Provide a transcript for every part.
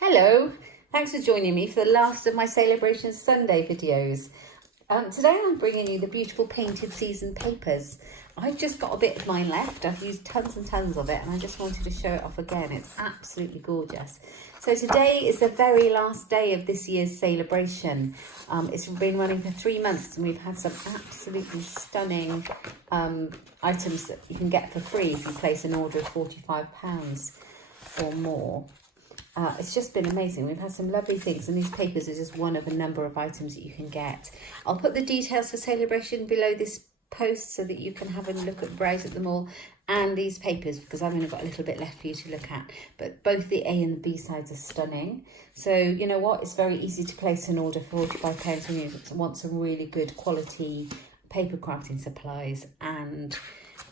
Hello, thanks for joining me for the last of my Celebration Sunday videos. Today I'm bringing you the beautiful painted season papers. I've just got a bit of mine left. I've used tons and tons of it and I just wanted to show it off again. It's absolutely gorgeous. So today is the very last day of this year's celebration. It's been running for 3 months and we've had some absolutely stunning items that you can get for free if you place an order of £45 or more. It's just been amazing. We've had some lovely things and these papers are just one of a number of items that you can get. I'll put the details for Celebration below this post so that you can have a look at, browse at them all, and these papers because I've only got a little bit left for you to look at. But both the A and the B sides are stunning. So you know what, it's very easy to place an order for £45 when you want some really good quality paper crafting supplies. And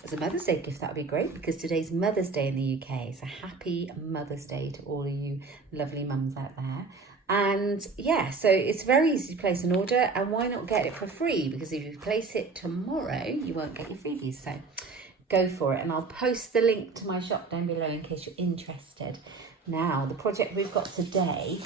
as a Mother's Day gift, that would be great because today's Mother's Day in the UK. So happy Mother's Day to all of you lovely mums out there. And yeah, so it's very easy to place an order, and why not get it for free? Because if you place it tomorrow, you won't get your freebies. So go for it. And I'll post the link to my shop down below in case you're interested. Now, the project we've got today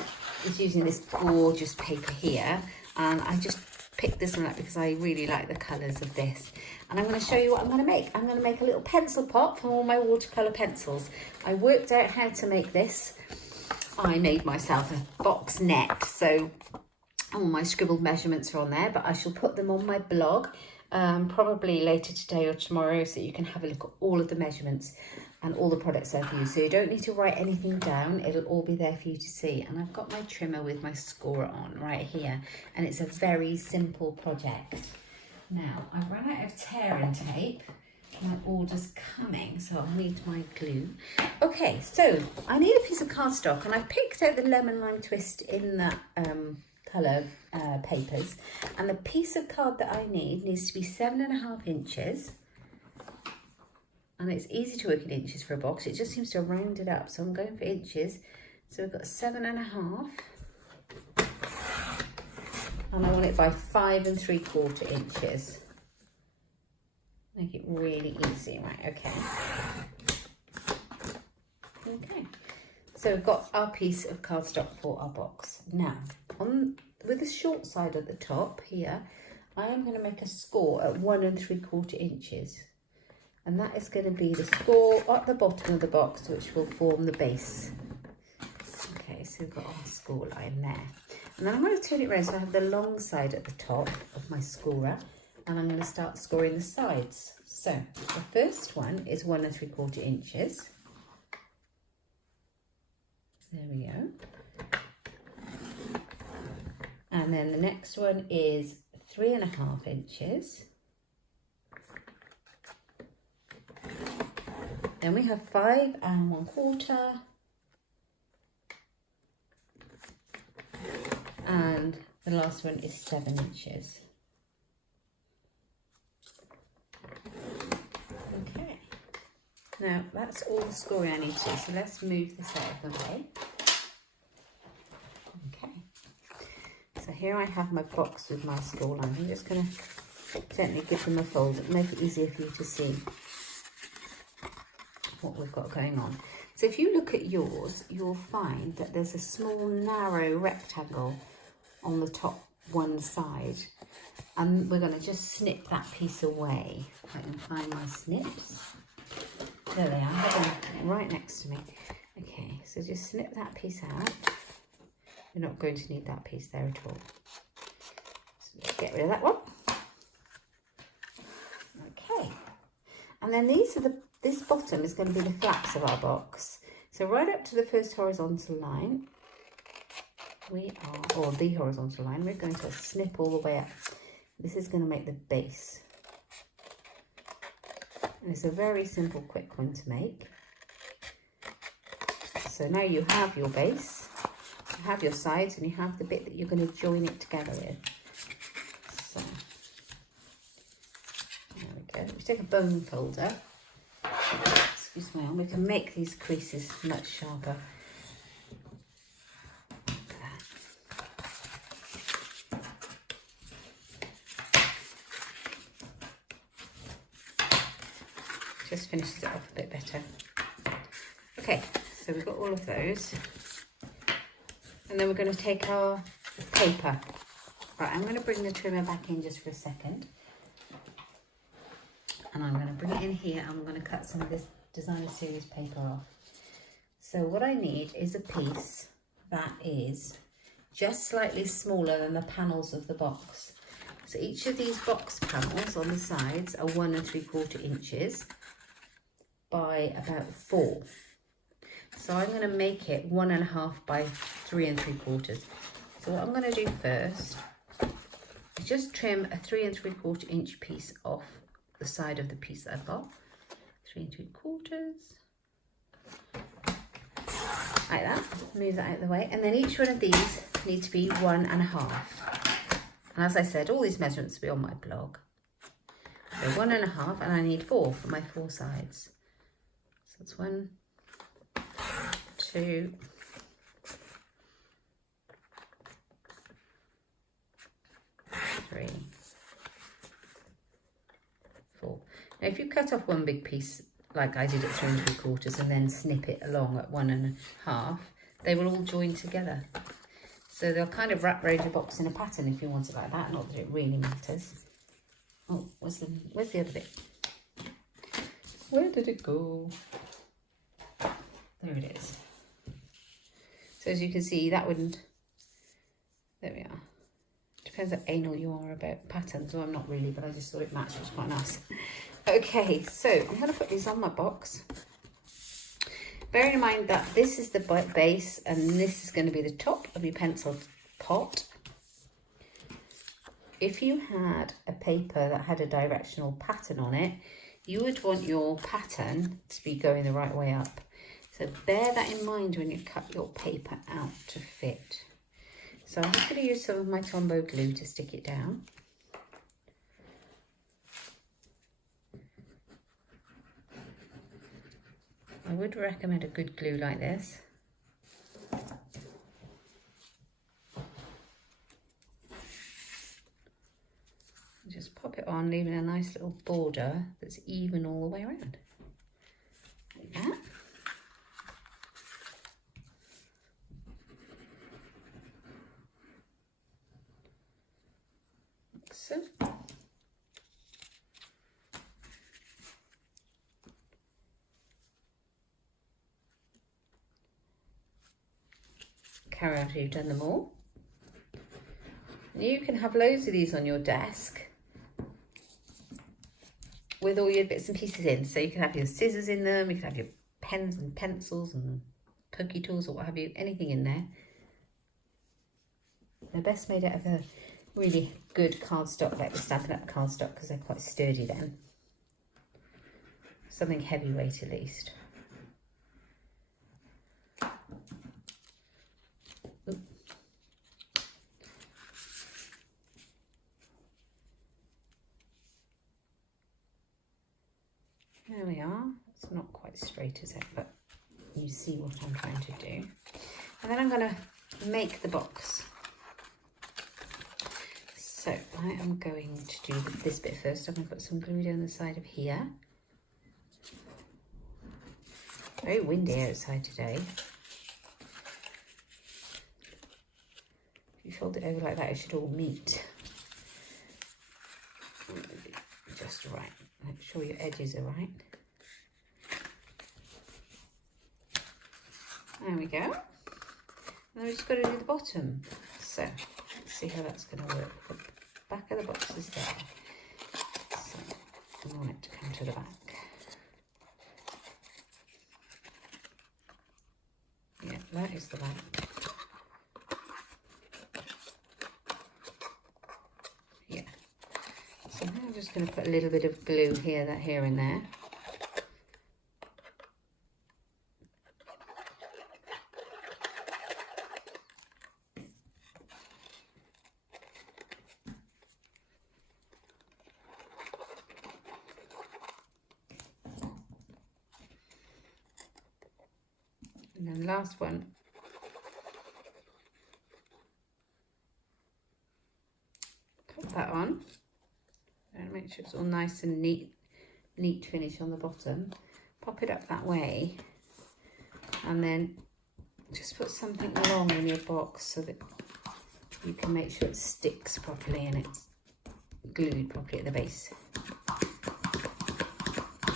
is using this gorgeous paper here. And I just picked this one up because I really like the colours of this. And I'm going to show you what I'm going to make. I'm going to make a little pencil pot from all my watercolour pencils. I worked out how to make this. I made myself a box net, so all my scribbled measurements are on there, but I shall put them on my blog probably later today or tomorrow so you can have a look at all of the measurements and all the products I've used. So you don't need to write anything down, it'll all be there for you to see. And I've got my trimmer with my scorer on right here, and it's a very simple project. Now, I've run out of tearing tape. My order's coming, so I'll need my glue. Okay, so I need a piece of cardstock, and I picked out the lemon lime twist in that colour papers. And the piece of card that I need needs to be 7.5 inches. And it's easy to work in inches for a box. It just seems to round it up. So I'm going for inches. So we've got 7.5. And I want it by 5 3/4 inches. Make it really easy, right? Okay. Okay. So we've got our piece of cardstock for our box. Now, with the short side at the top here, I am going to make a score at 1 3/4 inches. And that is going to be the score at the bottom of the box, which will form the base. Okay, so we've got our score line there. And then I'm going to turn it around so I have the long side at the top of my scorer. And I'm going to start scoring the sides. So the first one is 1 3/4 inches. There we go. And then the next one is 3.5 inches. Then we have 5 1/4. And the last one is 7 inches. Okay, now that's all the scoring I need to, so let's move this out of the way. Okay, so here I have my box with my score lines. I'm just going to gently give them a fold, it'll make it easier for you to see what we've got going on. So if you look at yours, you'll find that there's a small narrow rectangle on the top one side, and we're going to just snip that piece away. If I can find my snips. There they are, right next to me. Okay, so just snip that piece out. You're not going to need that piece there at all. So just get rid of that one. Okay, and then this bottom is going to be the flaps of our box. So right up to the first horizontal line, or the horizontal line, we're going to snip all the way up. This is going to make the base. And it's a very simple, quick one to make. So now you have your base, you have your sides, and you have the bit that you're going to join it together with. So, there we go. We take a bone folder. Excuse me, and we can make these creases much sharper. Just finishes it off a bit better. Okay, so we've got all of those. And then we're going to take our paper. Right, I'm going to bring the trimmer back in just for a second. And I'm going to bring it in here and I'm going to cut some of this designer series paper off. So what I need is a piece that is just slightly smaller than the panels of the box. So each of these box panels on the sides are 1 3/4 inches by about 4. So I'm going to make it 1.5 by 3 3/4. So what I'm going to do first is just trim a 3 3/4 inch piece off the side of the piece that I've got. 3 3/4. Like that. Move that out of the way. And then each one of these need to be 1.5. And as I said, all these measurements will be on my blog. So 1.5, and I need 4 for my 4 sides. So it's 1, 2, 3, 4. Now if you cut off one big piece, like I did at 3 3/4, and then snip it along at 1.5, they will all join together. So they'll kind of wrap around your box in a pattern if you want it like that. Not that it really matters. Oh, where's the other bit? Where did it go? There it is. So as you can see, that wouldn't... There we are. Depends how anal you are about patterns. Well, I'm not really, but I just thought it matched. It was quite nice. Okay, so I'm going to put these on my box. Bearing in mind that this is the base and this is going to be the top of your pencil pot. If you had a paper that had a directional pattern on it, you would want your pattern to be going the right way up. So bear that in mind when you cut your paper out to fit. So I'm just going to use some of my Tombow glue to stick it down. I would recommend a good glue like this. Just pop it on, leaving a nice little border that's even all the way around. Like that. Like so. Carry on till you've done them all. You can have loads of these on your desk with all your bits and pieces in. So you can have your scissors in them, you can have your pens and pencils and pokey tools or what have you, anything in there. They're best made out of a really good cardstock, like the Stampin' Up cardstock, because they're quite sturdy then. Something heavyweight at least. There we are. It's not quite straight, is it? But you see what I'm trying to do. And then I'm going to make the box. So I am going to do this bit first. I'm going to put some glue down the side of here. Very windy outside today. If you fold it over like that, it should all meet. Just right. Make sure your edges are right. There we go. And then we've just got to do the bottom. So let's see how that's going to work. The back of the box is there. So I want it to come to the back. Yeah, that is the back. Yeah. So now I'm just going to put a little bit of glue here and there. And then last one. Put that on. And make sure it's all nice and neat finish on the bottom. Pop it up that way. And then just put something long in your box so that you can make sure it sticks properly and it's glued properly at the base.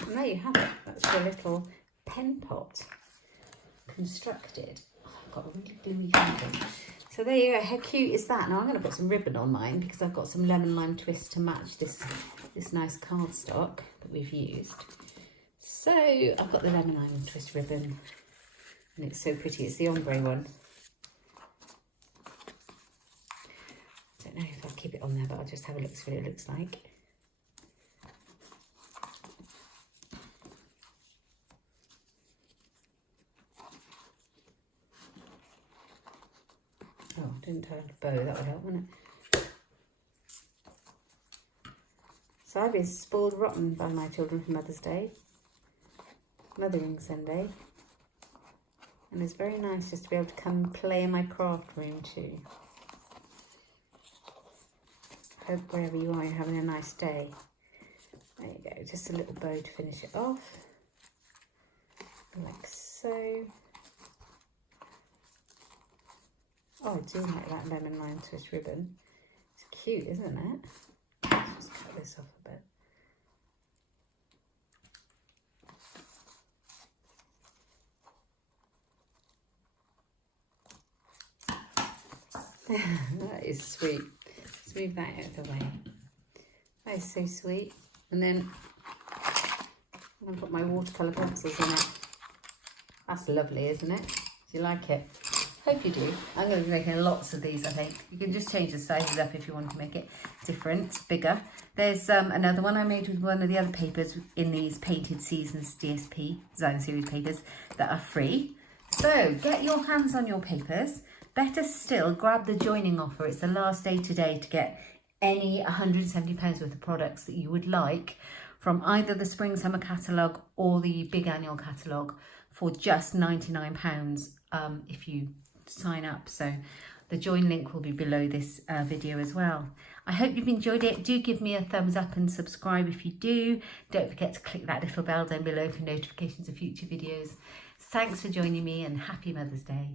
And there you have it. That's your little pen pot constructed. Oh, I've got a really gluey hand. So there you go. How cute is that? Now I'm going to put some ribbon on mine because I've got some lemon lime twist to match this nice cardstock that we've used. So I've got the lemon lime twist ribbon and it's so pretty. It's the ombre one. I don't know if I'll keep it on there, but I'll just have a look see what it looks like. Oh, didn't tie a bow, that would help, wouldn't it? So I've been spoiled rotten by my children for Mother's Day, Mothering Sunday, and it's very nice just to be able to come and play in my craft room too. Hope wherever you are, you're having a nice day. There you go, just a little bow to finish it off, like so. Oh, I do like that lemon lime twist ribbon. It's cute, isn't it? Let's just cut this off a bit. That is sweet. Let's move that out of the way. That is so sweet. And then I'm going to put my watercolour pencils in it. That's lovely, isn't it? Do you like it? Hope you do. I'm going to be making lots of these, I think. You can just change the sizes up if you want to make it different, bigger. There's another one I made with one of the other papers in these Painted Seasons DSP, Design Series papers, that are free. So get your hands on your papers. Better still, grab the joining offer. It's the last day today to get any £170 worth of products that you would like from either the Spring Summer catalogue or the Big Annual catalogue for just £99 if you sign up. So the join link will be below this video as well. I hope you've enjoyed it. Do give me a thumbs up and subscribe if you do. Don't forget to click that little bell down below for notifications of future videos. Thanks for joining me and happy Mother's Day.